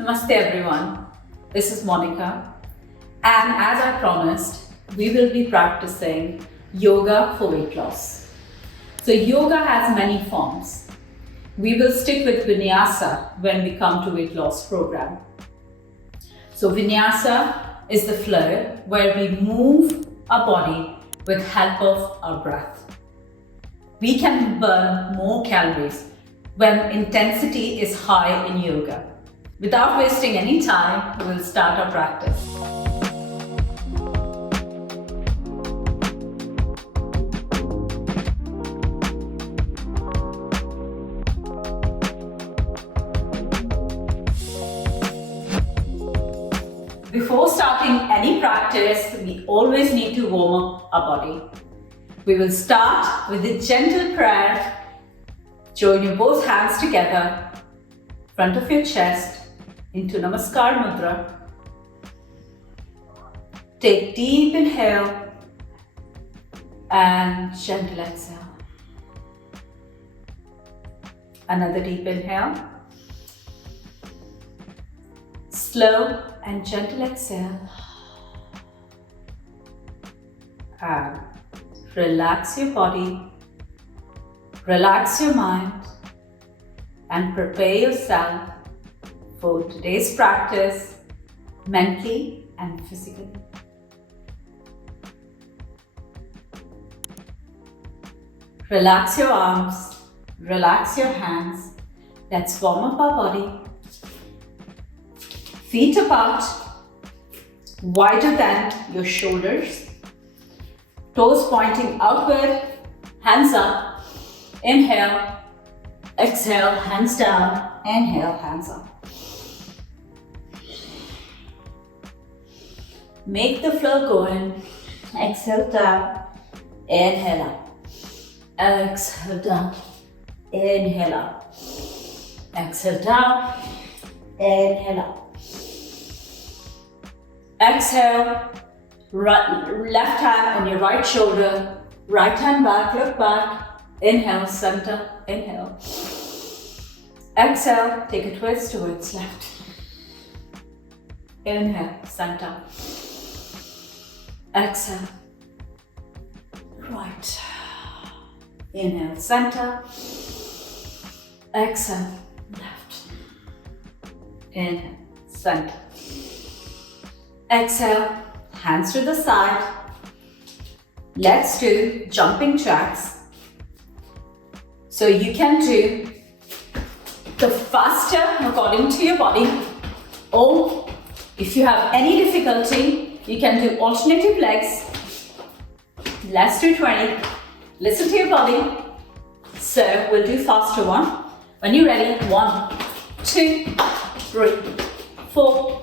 Namaste everyone, this is Monica, and as I promised, we will be practicing yoga for weight loss. So yoga has many forms. We will stick with vinyasa when we come to weight loss program. So vinyasa is the flow where we move our body with help of our breath. We can burn more calories when intensity is high in yoga. Without wasting any time, we will start our practice. Before starting any practice, we always need to warm up our body. We will start with a gentle prayer. Join your both hands together, front of your chest, into Namaskar Mudra. Take deep inhale and gentle exhale. Another deep inhale. Slow and gentle exhale. And relax your body, relax your mind, and prepare yourself for today's practice, mentally and physically. Relax your arms, relax your hands. Let's warm up our body. Feet apart, wider than your shoulders. Toes pointing outward, hands up. Inhale, exhale, hands down. Inhale, hands up. Make the flow go in. Exhale down. Inhale up. Exhale down. Inhale up. Exhale down. Inhale up. Exhale. Left hand on your right shoulder. Right hand back. Look back. Inhale, center. Inhale. Exhale. Take a twist towards left. Inhale, center. Exhale, right. Inhale, center. Exhale, left. Inhale, center. Exhale, hands to the side. Let's do jumping jacks. So you can do the faster according to your body, or if you have any difficulty, you can do alternative legs. Let's do 20. Listen to your body. So we'll do faster one. When you're ready, 1, 2, 3, 4,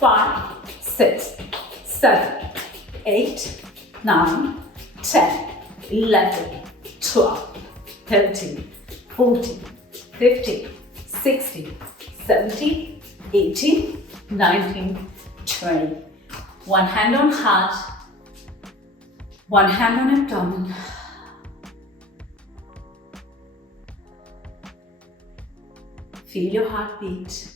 5, 6, 7, 8, 9, 10, 11, 12, 13, 14, 15, 16, 17, 18, 19, 20. One hand on heart, one hand on abdomen. Feel your heartbeat.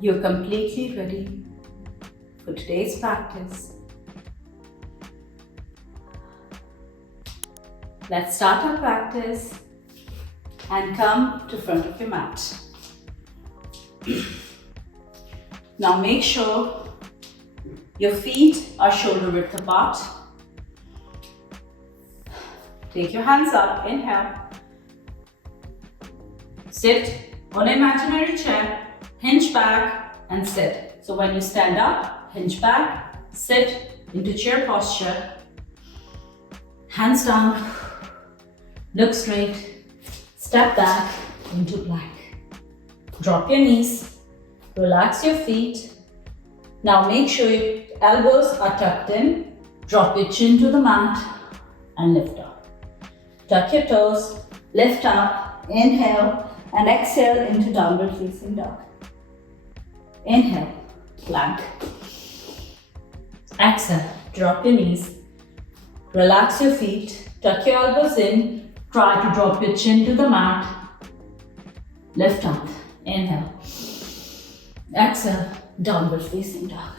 You're completely ready for today's practice. Let's start our practice and come to front of your mat. Now make sure your feet are shoulder width apart. Take your hands up, inhale. Sit on an imaginary chair, hinge back and sit. So when you stand up, hinge back, sit into chair posture. Hands down. Look straight, step back into plank. Drop your knees, relax your feet. Now make sure your elbows are tucked in. Drop your chin to the mat and lift up. Tuck your toes, lift up, inhale and exhale into downward facing dog. Inhale, plank. Exhale, drop your knees, relax your feet, tuck your elbows in, try to drop your chin to the mat, lift up, inhale, exhale, downward facing dog.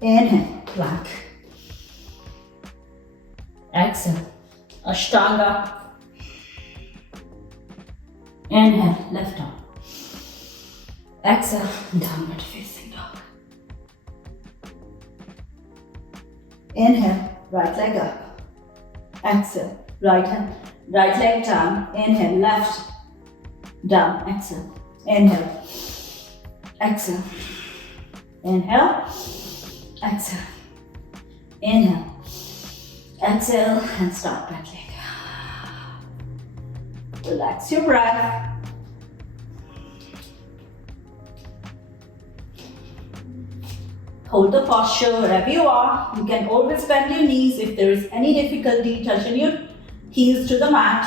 Inhale, plank. Exhale, Ashtanga. Inhale, lift up. Exhale, downward facing dog. Inhale, right leg up. Exhale, right leg down. Inhale, left, down, exhale. Inhale, exhale. Inhale, exhale. Inhale, exhale, and start back leg. Relax your breath. Hold the posture wherever you are. You can always bend your knees if there is any difficulty touching your heels to the mat.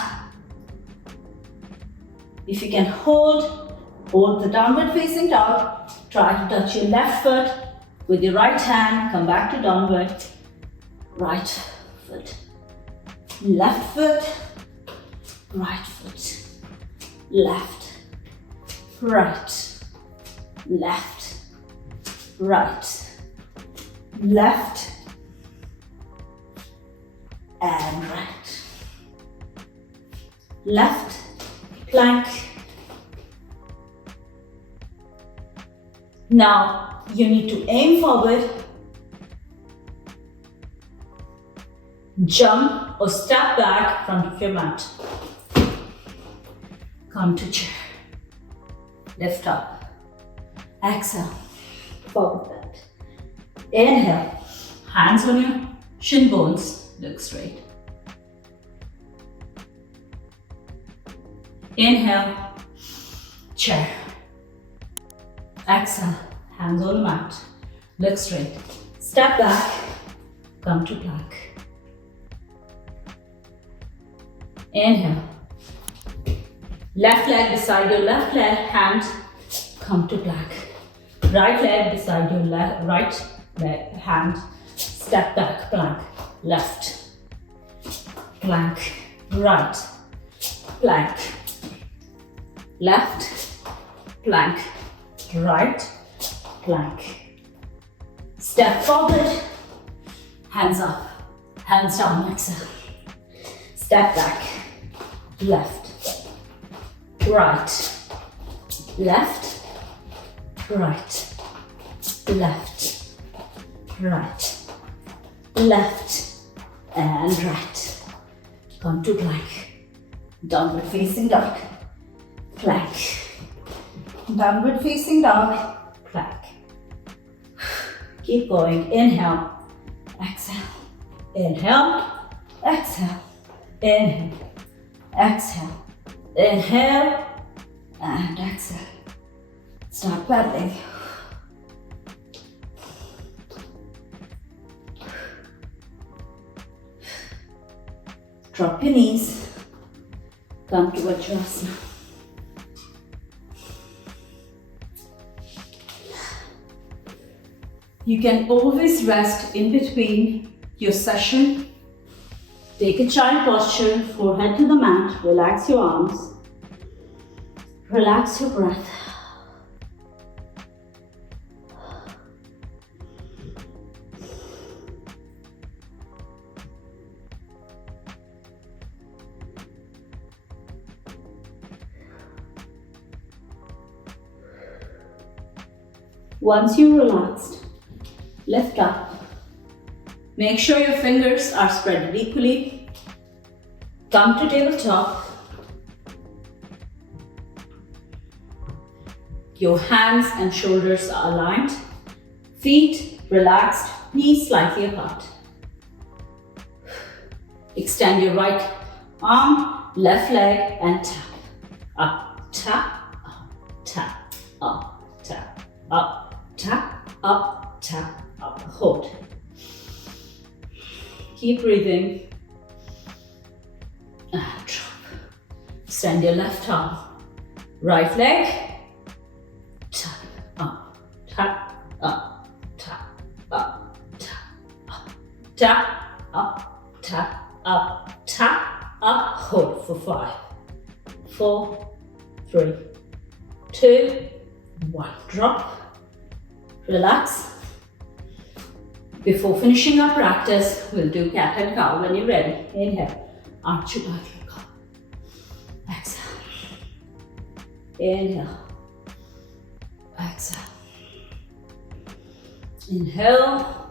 If you can hold the downward facing dog. Try to touch your left foot with your right hand. Come back to downward. Right foot, left foot, right foot, left, right, left, right, left, and right. Left, plank. Now you need to aim forward, jump or step back front of your mat. Come to chair. Lift up. Exhale. Forward bend. Inhale. Hands on your shin bones. Look straight. Inhale. Chair. Exhale. Hands on the mat. Look straight. Step back. Come to plank. Inhale. Left leg beside your left leg, hand, come to plank. Right leg beside your right leg, hand, step back, plank. Left, plank, right, plank. Left, plank, right, plank. Step forward, hands up, hands down, exhale. Step back, left, right, left, right, left, right, left, and right. Come to plank. Downward facing dog. Plank. Downward facing dog. Plank. Keep going. Inhale. Exhale. Inhale. Exhale. Inhale. Exhale. Inhale. And exhale. Start paddling. Drop your knees. Come to Vajrasana. You can always rest in between your session. Take a child posture, forehead to the mat, relax your arms, relax your breath. Once you're relaxed, lift up. Make sure your fingers are spread equally. Come to tabletop. Your hands and shoulders are aligned. Feet relaxed, knees slightly apart. Extend your right arm, left leg, and tap. Up, tap, up, tap, up, tap, up, tap, up, tap, up. Hold. Keep breathing. And drop. Extend your left arm. Right leg. Tap, up, tap, up, tap, up, tap. tap, up, tap, up, tap, up, hold for 5, 4, 3, 2, 1. Drop, relax. Before finishing our practice, we'll do cat and cow. When you're ready, inhale, arch your back like cow. Exhale. Inhale. Exhale. Inhale.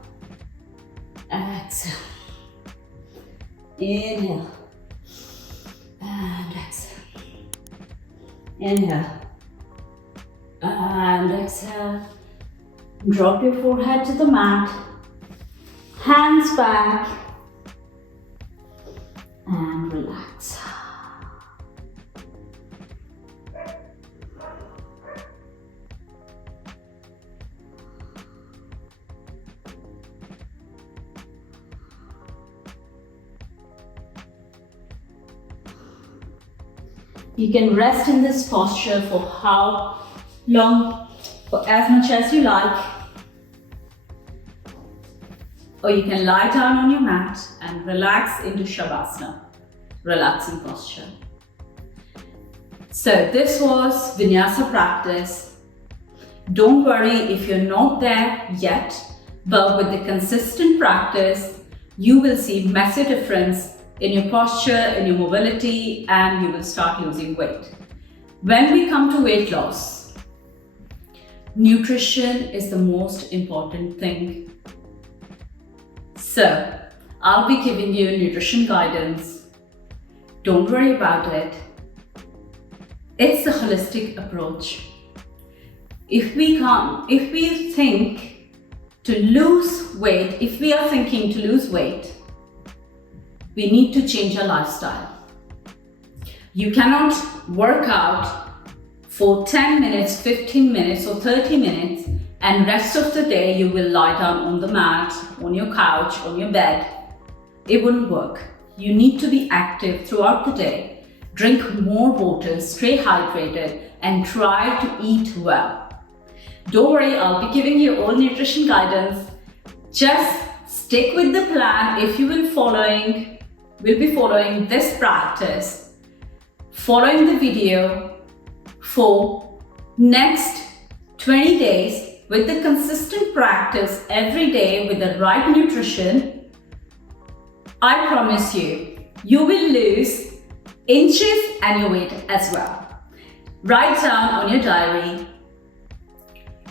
Exhale. Inhale. And exhale. Inhale. And exhale. Drop your forehead to the mat. Hands back. And relax. You can rest in this posture for how long, for as much as you like. Or you can lie down on your mat and relax into Shavasana, relaxing posture. So this was Vinyasa practice. Don't worry if you're not there yet, but with the consistent practice, you will see massive difference in your posture, in your mobility, and you will start losing weight. When we come to weight loss, nutrition is the most important thing. So, I'll be giving you nutrition guidance. Don't worry about it. It's a holistic approach. If we think to lose weight, if we are thinking to lose weight, we need to change our lifestyle. You cannot work out for 10 minutes, 15 minutes or 30 minutes and rest of the day you will lie down on the mat, on your couch, on your bed. It wouldn't work. You need to be active throughout the day. Drink more water, stay hydrated, and try to eat well. Don't worry, I'll be giving you all nutrition guidance. Just stick with the plan. If you will be following this practice, following the video for next 20 days with the consistent practice every day with the right nutrition, I promise you, you will lose inches and your weight as well. Write down on your diary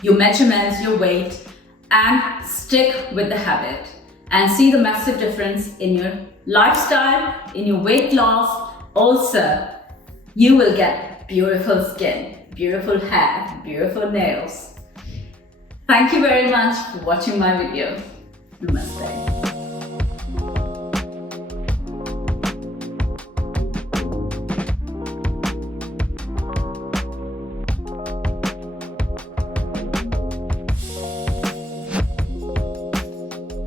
your measurements, your weight, and stick with the habit and see the massive difference in your lifestyle, in your weight loss. Also, you will get beautiful skin, beautiful hair, beautiful nails. Thank you very much for watching my video. Namaste.